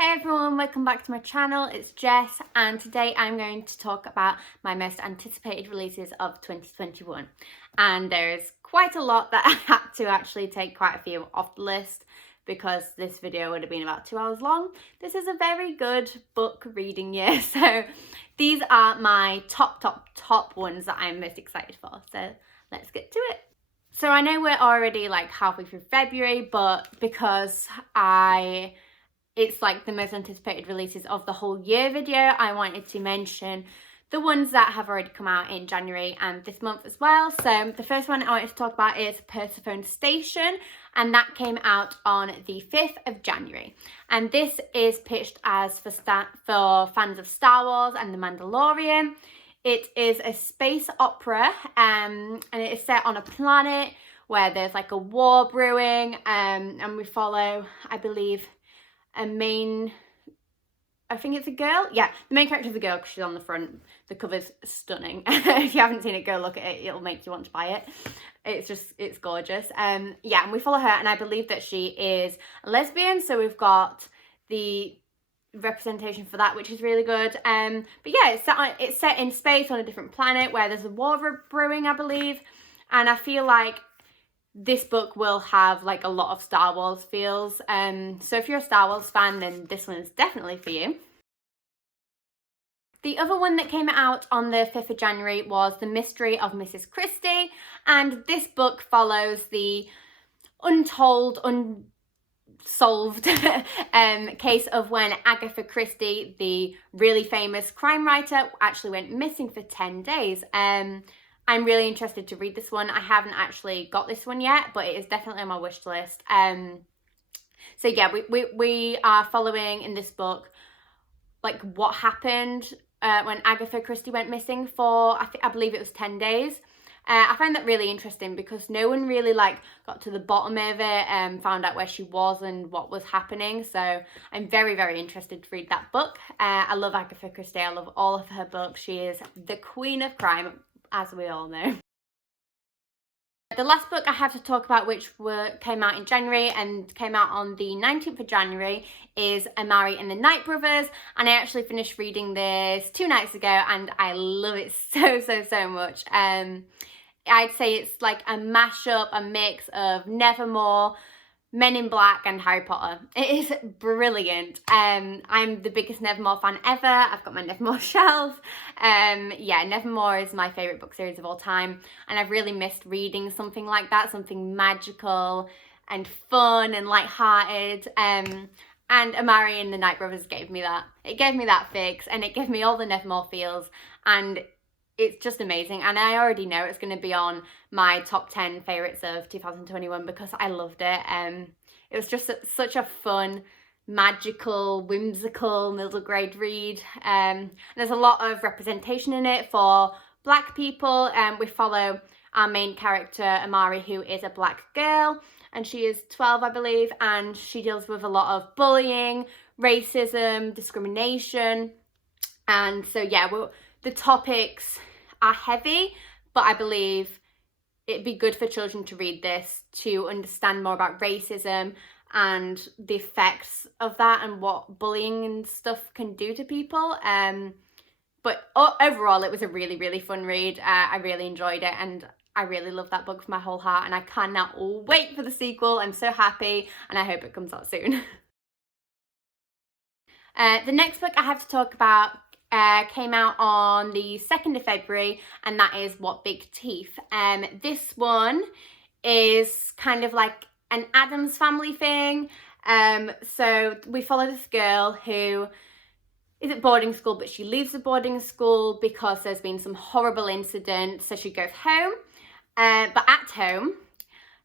Hey everyone, welcome back to my channel. It's Jess and today I'm going to talk about my most anticipated releases of 2021. And there's quite a lot that I had to actually take quite a few off the list because this video would have been about 2 hours long. This is a very good book reading year, so these are my top ones that I'm most excited for. So let's get to it. So I know we're already like halfway through February, but because it's like the most anticipated releases of the whole year video, I wanted to mention the ones that have already come out in January and this month as well. So the first one I wanted to talk about is Persephone Station, and that came out on the 5th of January. And this is pitched as for fans of Star Wars and The Mandalorian. It is a space opera and it is set on a planet where there's like a war brewing, and we follow, I believe, I think it's a girl. Yeah, the main character is a girl because she's on the front. The cover's stunning. If you haven't seen it, go look at it. It'll make you want to buy it. It's gorgeous. Yeah, and we follow her, and I believe that she is a lesbian. So we've got the representation for that, which is really good. But yeah, it's set in space on a different planet where there's a war brewing, I believe, and I feel like this book will have like a lot of Star Wars feels. So if you're a Star Wars fan, then this one is definitely for you. The other one that came out on the 5th of January was The Mystery of Mrs Christie, and this book follows the unsolved case of when Agatha Christie, the really famous crime writer, actually went missing for 10 days. I'm really interested to read this one. I haven't actually got this one yet, but it is definitely on my wish list. So yeah, we are following in this book like what happened when Agatha Christie went missing for, I believe it was 10 days. I find that really interesting because no one really like got to the bottom of it and found out where she was and what was happening. So I'm very, very interested to read that book. I love Agatha Christie. I love all of her books. She is the queen of crime, as we all know. The last book I have to talk about, which came out in January and came out on the 19th of January, is Amari and the Night Brothers. And I actually finished reading this 2 nights ago and I love it so much. I'd say it's like a mashup, a mix of Nevermore, Men in Black and Harry Potter. It is brilliant. I'm the biggest Nevermore fan ever. I've got my Nevermore shelf. Yeah, Nevermore is my favourite book series of all time, and I've really missed reading something like that, something magical and fun and light-hearted. And Amari and the Night Brothers gave me that. It gave me that fix, and it gave me all the Nevermore feels, and it's just amazing. And I already know it's going to be on my top 10 favourites of 2021 because I loved it. It was just such a fun, magical, whimsical middle grade read. There's a lot of representation in it for Black people. We follow our main character, Amari, who is a Black girl, and she is 12, I believe, and she deals with a lot of bullying, racism, discrimination. And so yeah, the topics are heavy, but I believe it'd be good for children to read this to understand more about racism and the effects of that and what bullying and stuff can do to people. But overall, it was a really fun read. I really enjoyed it, and I really love that book from my whole heart, and I cannot wait for the sequel. I'm so happy, and I hope it comes out soon. The next book I have to talk about came out on the 2nd of February, and that is What Big Teeth. This one is kind of like an Addams Family thing. So we follow this girl who is at boarding school, but she leaves the boarding school because there's been some horrible incident, so she goes home. But at home,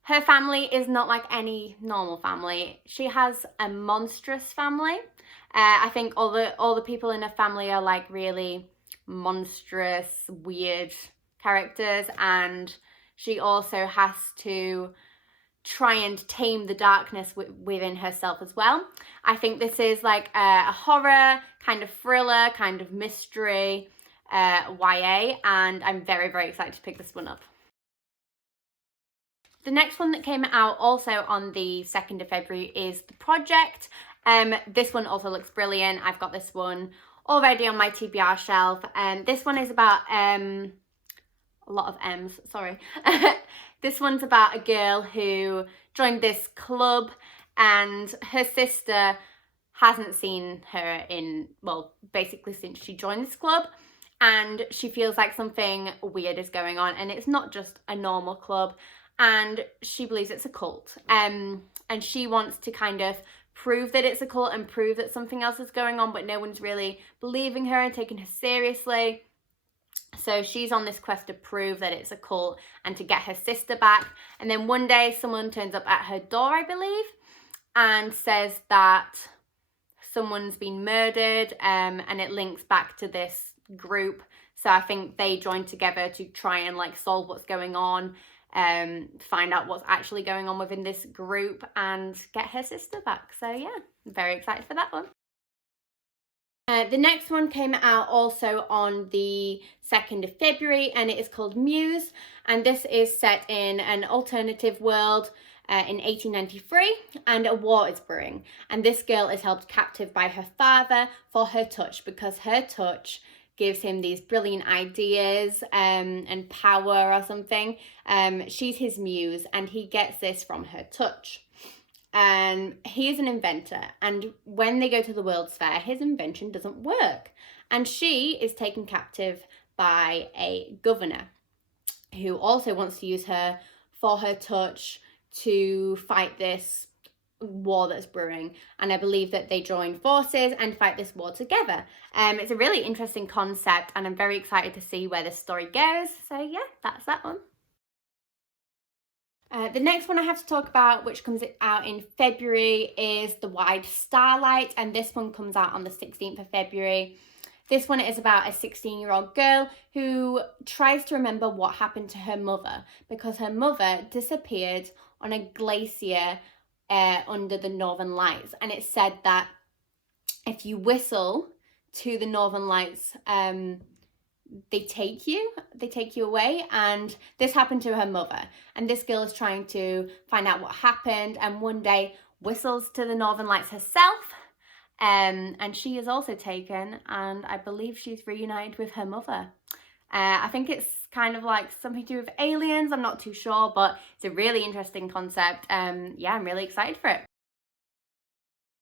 her family is not like any normal family. She has a monstrous family. I think all the people in her family are like really monstrous, weird characters, and she also has to try and tame the darkness within herself as well. I think this is like a horror, kind of thriller, kind of mystery, YA, and I'm very excited to pick this one up. The next one that came out also on the 2nd of February is The Project. This one also looks brilliant. I've got this one already on my TBR shelf. This one is about a lot of M's, sorry. This one's about a girl who joined this club, and her sister hasn't seen her in, well, basically since she joined this club, and she feels like something weird is going on, and it's not just a normal club, and she believes it's a cult. And she wants to kind of prove that it's a cult and prove that something else is going on, but no one's really believing her and taking her seriously. So she's on this quest to prove that it's a cult and to get her sister back. And then one day someone turns up at her door, I believe, and says that someone's been murdered, and it links back to this group. So I think they join together to try and like solve what's going on, find out what's actually going on within this group and get her sister back. So yeah, very excited for that one. The next one came out also on the 2nd of February, and it is called Muse, and this is set in an alternative world in 1893, and a war is brewing, and this girl is held captive by her father for her touch, because her touch gives him these brilliant ideas and power or something. She's his muse, and he gets this from her touch. And he is an inventor, and when they go to the World's Fair, his invention doesn't work, and she is taken captive by a governor who also wants to use her for her touch to fight this war that's brewing. And I believe that they join forces and fight this war together. It's a really interesting concept, and I'm very excited to see where this story goes. So yeah, that's that one. The next one I have to talk about, which comes out in February, is The Wide Starlight, and this one comes out on the 16th of February. This one is about a 16-year-old girl who tries to remember what happened to her mother, because her mother disappeared on a glacier under the Northern Lights, and it's said that if you whistle to the Northern Lights, they take you away, and this happened to her mother, and this girl is trying to find out what happened, and one day whistles to the Northern Lights herself, and she is also taken, and I believe she's reunited with her mother. I think it's kind of like something to do with aliens, I'm not too sure, but it's a really interesting concept. Yeah, I'm really excited for it.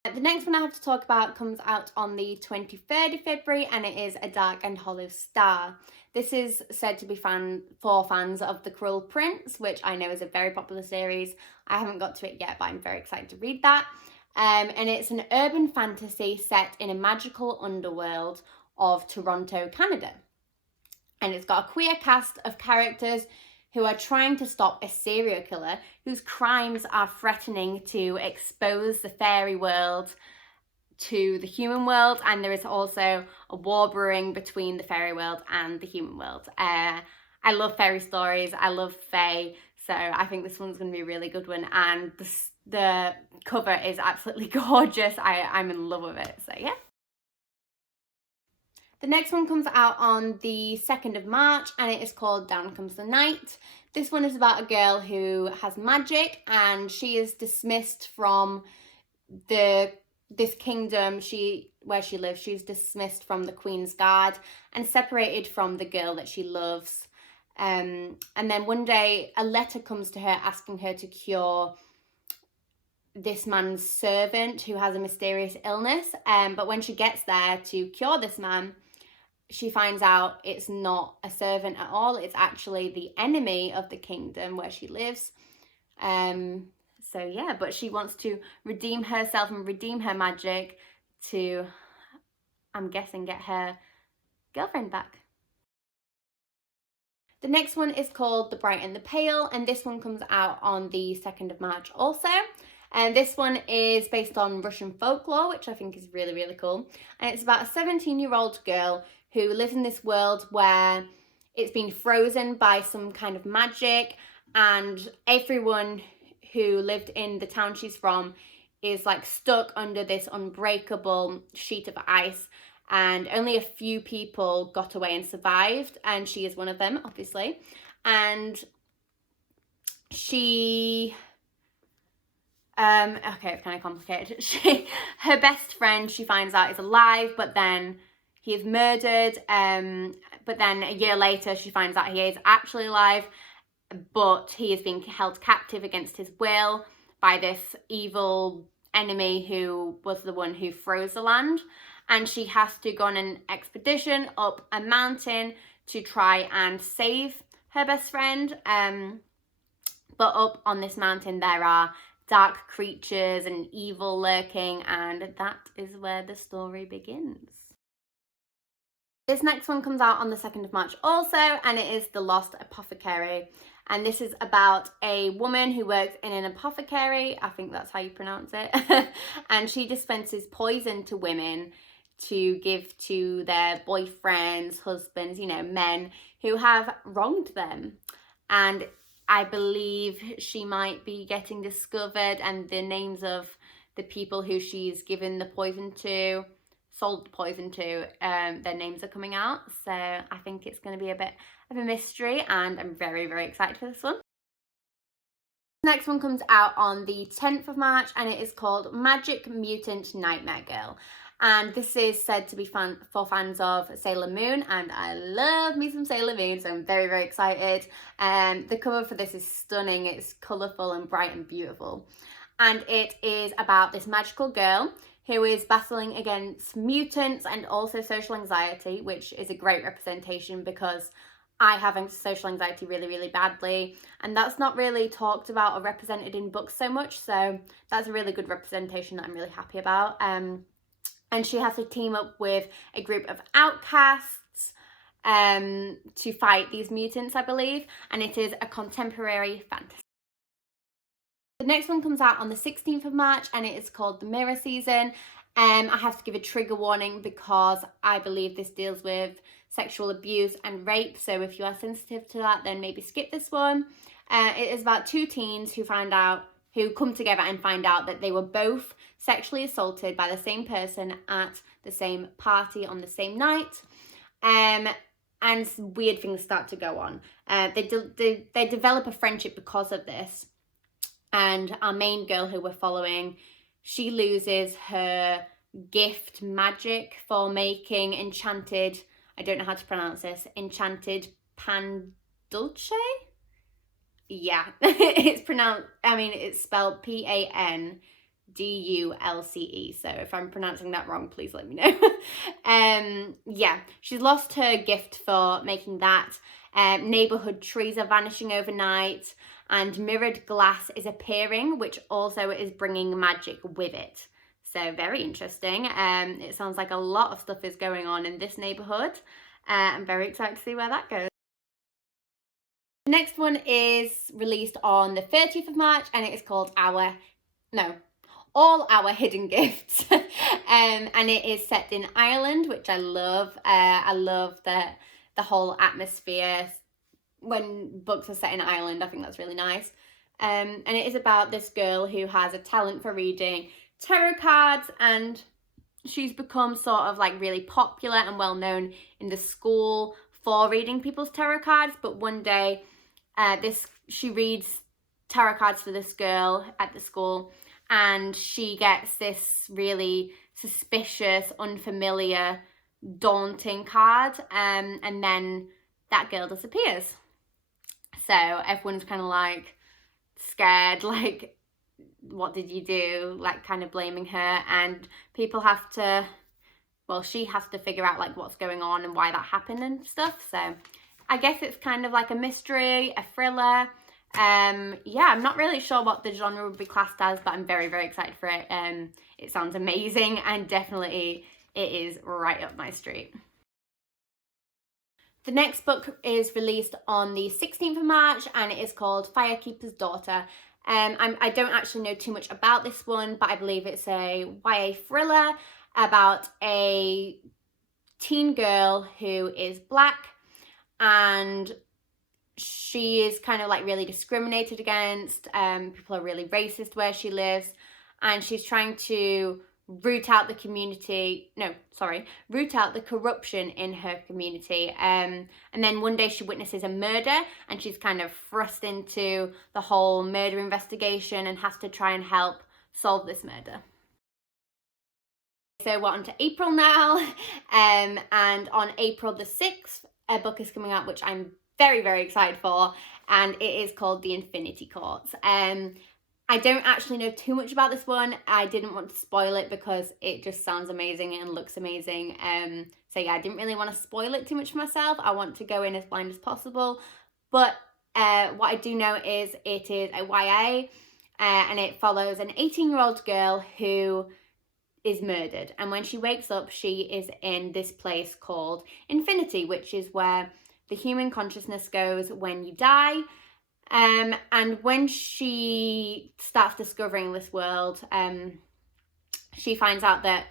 The next one I have to talk about comes out on the 23rd of February, and it is A Dark and Hollow Star. This is said to be for fans of The Cruel Prince, which I know is a very popular series. I haven't got to it yet, but I'm very excited to read that. And it's an urban fantasy set in a magical underworld of Toronto, Canada. And it's got a queer cast of characters who are trying to stop a serial killer whose crimes are threatening to expose the fairy world to the human world, and there is also a war brewing between the fairy world and the human world. I love fairy stories, I love fae, so I think this one's going to be a really good one, and the cover is absolutely gorgeous. I'm in love with it, so yeah. The next one comes out on the 2nd of March, and it is called Down Comes the Night. This one is about a girl who has magic, and she is dismissed from this kingdom where she lives. She's dismissed from the Queen's Guard and separated from the girl that she loves. And then one day a letter comes to her asking her to cure this man's servant who has a mysterious illness. But when she gets there to cure this man, she finds out it's not a servant at all. It's actually the enemy of the kingdom where she lives. So yeah, but she wants to redeem herself and redeem her magic to, I'm guessing, get her girlfriend back. The next one is called The Bright and the Pale, and this one comes out on the 2nd of March also. And this one is based on Russian folklore, which I think is really, really cool. And it's about a 17-year-old girl who lives in this world where it's been frozen by some kind of magic, and everyone who lived in the town she's from is like stuck under this unbreakable sheet of ice, and only a few people got away and survived, and she is one of them, obviously. And she Okay, it's kind of complicated. Her best friend, she finds out, is alive, but then he is murdered. But then a year later, she finds out he is actually alive, but he is being held captive against his will by this evil enemy who was the one who froze the land. And she has to go on an expedition up a mountain to try and save her best friend. But up on this mountain, there are dark creatures and evil lurking, and that is where the story begins. This next one comes out on the 2nd of March also, and it is The Lost Apothecary. And this is about a woman who works in an apothecary, I think that's how you pronounce it, and she dispenses poison to women to give to their boyfriends, husbands, you know, men who have wronged them. And I believe she might be getting discovered, and the names of the people who she's given the poison to, sold the poison to, their names are coming out. So I think it's going to be a bit of a mystery, and I'm very, very excited for this one. The next one comes out on the 10th of March, and it is called Magic Mutant Nightmare Girl. And this is said to be for fans of Sailor Moon, and I love me some Sailor Moon, so I'm very, very excited. The cover for this is stunning. It's colourful and bright and beautiful. And it is about this magical girl who is battling against mutants and also social anxiety, which is a great representation because I have social anxiety really, really badly, and that's not really talked about or represented in books so much, so that's a really good representation that I'm really happy about. And she has to team up with a group of outcasts to fight these mutants, I believe, and it is a contemporary fantasy. The next one comes out on the 16th of March, and it is called The Mirror Season. I have to give a trigger warning because I believe this deals with sexual abuse and rape, so if you are sensitive to that, then maybe skip this one. It is about two teens who come together and find out that they were both sexually assaulted by the same person at the same party on the same night, and weird things start to go on. They develop a friendship because of this, and our main girl who we're following, she loses her gift magic for making enchanted, I don't know how to pronounce this, enchanted pan dulce? Yeah, it's spelled Pandulce, so if I'm pronouncing that wrong, please let me know. Yeah, she's lost her gift for making that. Neighborhood trees are vanishing overnight, and mirrored glass is appearing, which also is bringing magic with it. So very interesting. It sounds like a lot of stuff is going on in this neighborhood. I'm very excited to see where that goes. The next one is released on the 30th of March, and it is called All Our Hidden Gifts. And it is set in Ireland, which I love. I love the whole atmosphere when books are set in Ireland. I think that's really nice. And it is about this girl who has a talent for reading tarot cards, and she's become sort of like really popular and well known in the school for reading people's tarot cards. But one day she reads tarot cards for this girl at the school, and she gets this really suspicious, unfamiliar, daunting card, and then that girl disappears. So everyone's kind of like scared, like, what did you do? Like, kind of blaming her, and people have to, well, she has to figure out like what's going on and why that happened and stuff. So I guess it's kind of like a mystery, a thriller. Yeah, I'm not really sure what the genre would be classed as, but I'm very, very excited for it. It sounds amazing, and definitely it is right up my street. The next book is released on the 16th of March, and it is called Firekeepers Daughter. I don't actually know too much about this one, but I believe it's a YA thriller about a teen girl who is black, and she is kind of like really discriminated against. People are really racist where she lives, and she's trying to root out the corruption in her community. And then one day she witnesses a murder, and she's kind of thrust into the whole murder investigation and has to try and help solve this murder. So we're on to April now, and on April the 6th, a book is coming out which I'm very, very excited for, and it is called The Infinity Courts. I don't actually know too much about this one. I didn't want to spoil it because it just sounds amazing and looks amazing. So yeah, I didn't really want to spoil it too much for myself. I want to go in as blind as possible. But what I do know is it is a YA, and it follows an 18-year-old girl who is murdered, and when she wakes up she is in this place called Infinity, which is where the human consciousness goes when you die. And when she starts discovering this world, she finds out that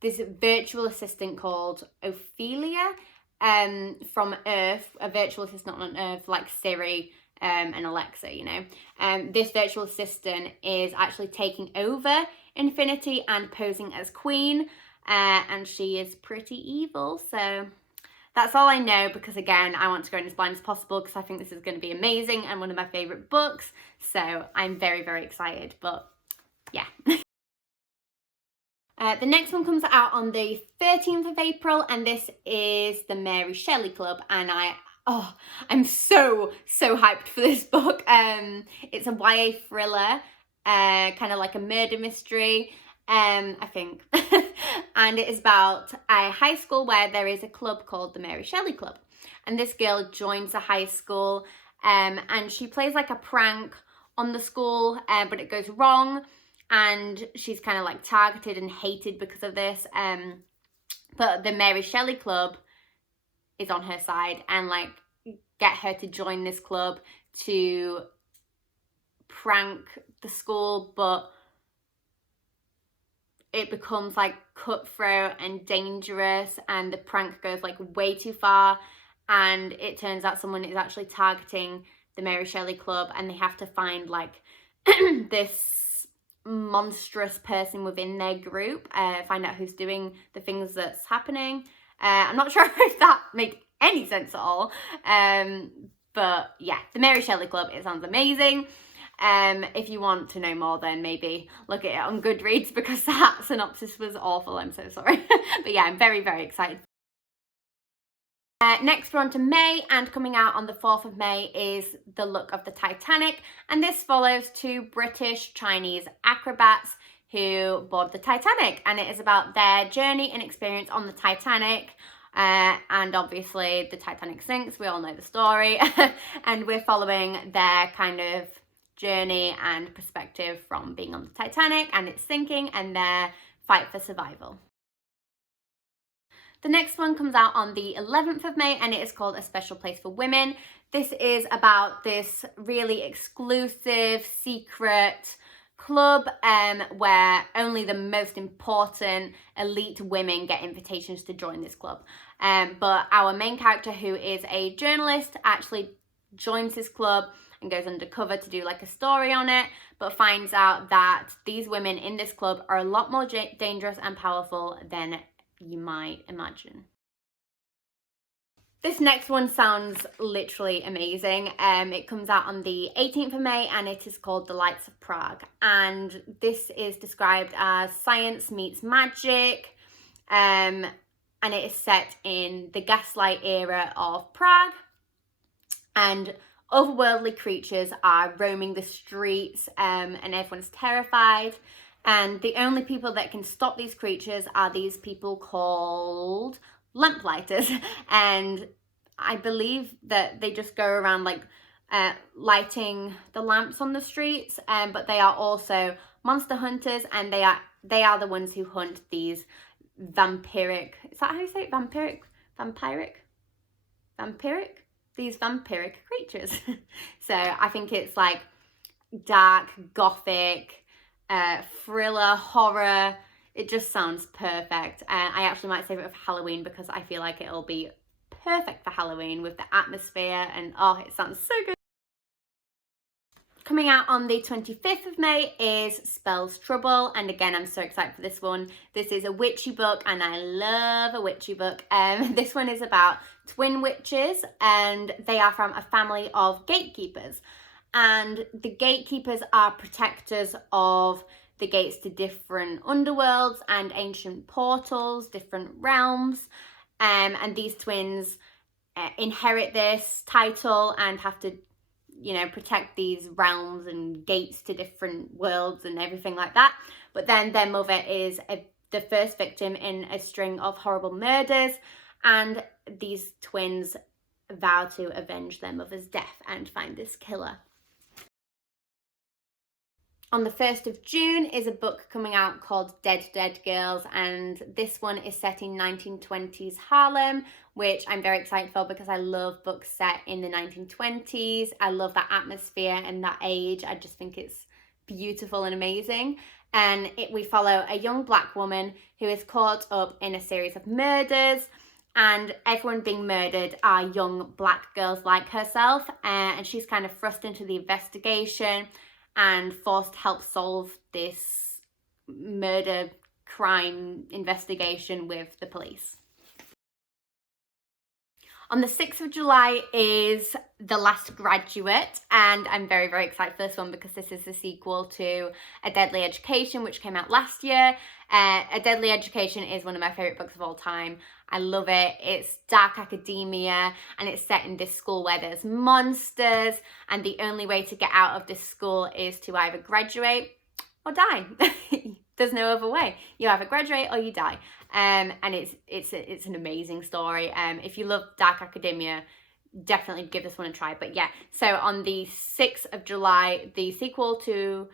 this virtual assistant called Ophelia from Earth, a virtual assistant on Earth like Siri and Alexa, you know, this virtual assistant is actually taking over Infinity and posing as queen, and she is pretty evil. So that's all I know, because again, I want to go in as blind as possible because I think this is going to be amazing and one of my favorite books. So I'm very, very excited. But yeah. The next one comes out on the 13th of April, and this is the Mary Shelley Club, and I'm so hyped for this book. It's a YA thriller, kind of like a murder mystery, I think. And it is about a high school where there is a club called the Mary Shelley Club, and this girl joins the high school, and she plays like a prank on the school, but it goes wrong, and she's kind of like targeted and hated because of this. But the Mary Shelley Club is on her side and like get her to join this club to prank the school, but it becomes like cutthroat and dangerous, and the prank goes like way too far, and it turns out someone is actually targeting the Mary Shelley Club, and they have to find like this monstrous person within their group, find out who's doing the things that's happening. I'm not sure if that makes any sense at all, but yeah, the Mary Shelley Club, it sounds amazing. If you want to know more, then maybe look at it on Goodreads, because that synopsis was awful. I'm so sorry. But yeah, I'm very, very excited. Next, we're on to May, and coming out on the 4th of May is The Look of the Titanic, and this follows two British Chinese acrobats who board the Titanic, and it is about their journey and experience on the Titanic. And obviously the Titanic sinks, we all know the story, and we're following their kind of journey and perspective from being on the Titanic and it's sinking, and their fight for survival. The next one comes out on the 11th of May, and it is called A Special Place for Women. This is about this really exclusive, secret club where only the most important elite women get invitations to join this club. But our main character, who is a journalist, actually joins this club and goes undercover to do like a story on it, but finds out that these women in this club are a lot more dangerous and powerful than you might imagine. This next one sounds literally amazing. It comes out on the 18th of May, and it is called The Lights of Prague. And this is described as science meets magic, and it is set in the gaslight era of Prague. And otherworldly creatures are roaming the streets, and everyone's terrified. And the only people that can stop these creatures are these people called lamplighters, and I believe that they just go around like lighting the lamps on the streets, but they are also monster hunters, and they are the ones who hunt these vampiric, is that how you say it? Vampiric? These vampiric creatures. So I think it's like dark, gothic, thriller, horror. It just sounds perfect. I actually might save it for Halloween because I feel like it'll be perfect for Halloween with the atmosphere, and oh, it sounds so good. Coming out on the 25th of May is Spells Trouble, and again, I'm so excited for this one. This is a witchy book, and I love a witchy book. This one is about twin witches, and they are from a family of gatekeepers. And the gatekeepers are protectors of the gates to different underworlds and ancient portals, different realms. And these twins inherit this title and have to, you know, protect these realms and gates to different worlds and everything like that. But then their mother is the first victim in a string of horrible murders, and these twins vow to avenge their mother's death and find this killer. On the 1st of June is a book coming out called Dead Dead Girls, and this one is set in 1920s Harlem, which I'm very excited for because I love books set in the 1920s. I love that atmosphere and that age. I just think it's beautiful and amazing. And we follow a young black woman who is caught up in a series of murders, and everyone being murdered are young black girls like herself, and she's kind of thrust into the investigation and forced to help solve this murder crime investigation with the police. On the 6th of July is The Last Graduate, and I'm very, very excited for this one because this is the sequel to A Deadly Education, which came out last year. A Deadly Education is one of my favourite books of all time. I love it. It's dark academia, and it's set in this school where there's monsters, and the only way to get out of this school is to either graduate or die. There's no other way. You either graduate or you die. And it's an amazing story. If you love dark academia, definitely give this one a try. But yeah, so on the 6th of July, the sequel to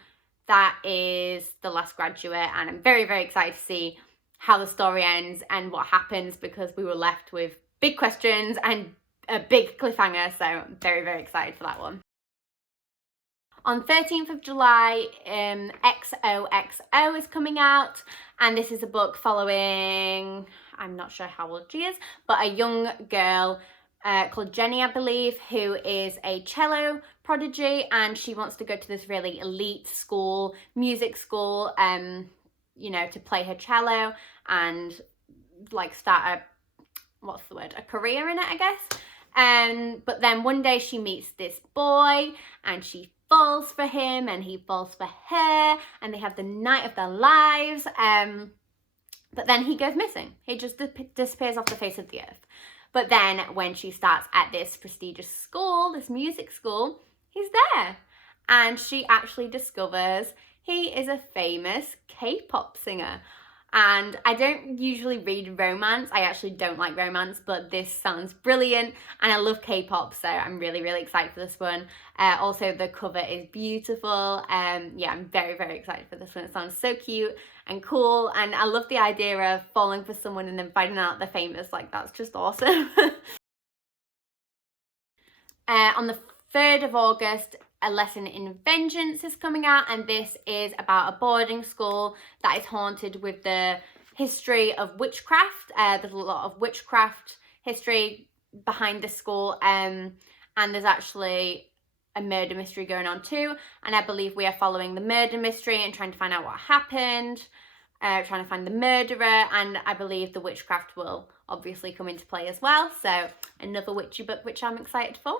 that is The Last Graduate, and I'm very, very excited to see how the story ends and what happens, because we were left with big questions and a big cliffhanger, so I'm very, very excited for that one. On 13th of July, Xoxo is coming out, and this is a book following, I'm not sure how old she is, but a young girl called Jenny, I believe, who is a cello prodigy, and she wants to go to this really elite school, music school, you know, to play her cello and like start a career in it, I guess. But then one day she meets this boy, and she falls for him, and he falls for her, and they have the night of their lives. But then he goes missing. He just disappears off the face of the earth. But then when she starts at this prestigious school, this music school, he's there. And she actually discovers he is a famous K-pop singer. And I don't usually read romance. I actually don't like romance, but this sounds brilliant. And I love K-pop, so I'm really, really excited for this one. Also, the cover is beautiful. Yeah, I'm very, very excited for this one. It sounds so cute and cool. And I love the idea of falling for someone and then finding out they're famous. Like, that's just awesome. On the 3rd of August, A Lesson in Vengeance is coming out, and this is about a boarding school that is haunted with the history of witchcraft. There's a lot of witchcraft history behind the school, and there's actually a murder mystery going on too, and I believe we are following the murder mystery and trying to find out what happened, trying to find the murderer, and I believe the witchcraft will obviously come into play as well, so another witchy book which I'm excited for.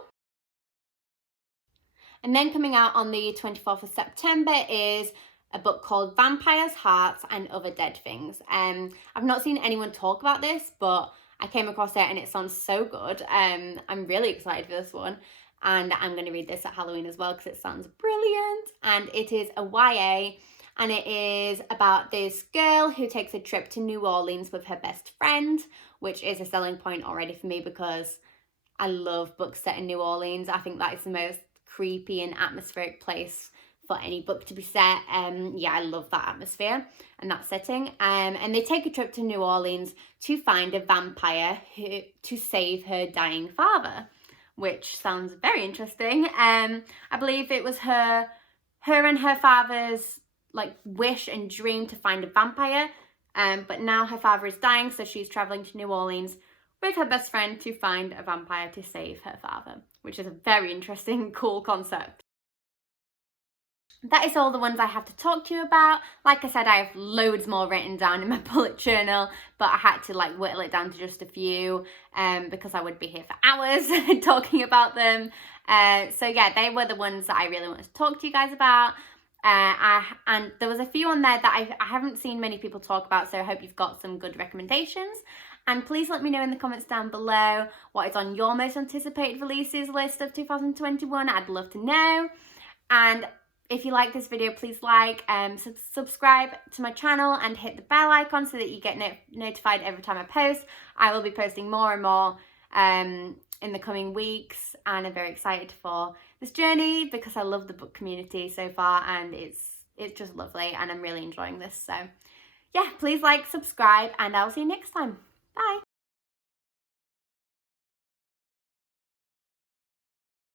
And then coming out on the 24th of September is a book called Vampires, Hearts and Other Dead Things. I've not seen anyone talk about this, but I came across it and it sounds so good. I'm really excited for this one, and I'm going to read this at Halloween as well because it sounds brilliant. And it is a YA, and it is about this girl who takes a trip to New Orleans with her best friend, which is a selling point already for me because I love books set in New Orleans. I think that is the most creepy and atmospheric place for any book to be set. Yeah, I love that atmosphere and that setting. And they take a trip to New Orleans to find a vampire to save her dying father, which sounds very interesting. I believe it was her and her father's like wish and dream to find a vampire. But now her father is dying, so she's traveling to New Orleans with her best friend to find a vampire to save her father, which is a very interesting, cool concept. That is all the ones I have to talk to you about. Like I said, I have loads more written down in my bullet journal, but I had to like whittle it down to just a few because I would be here for hours talking about them. So yeah, they were the ones that I really wanted to talk to you guys about. And there was a few on there that I haven't seen many people talk about, so I hope you've got some good recommendations. And please let me know in the comments down below what is on your most anticipated releases list of 2021. I'd love to know. And if you like this video, please like and subscribe to my channel and hit the bell icon so that you get notified every time I post. I will be posting more and more in the coming weeks, and I'm very excited for this journey because I love the book community so far, and it's just lovely, and I'm really enjoying this. So yeah, please like, subscribe, and I'll see you next time. Bye.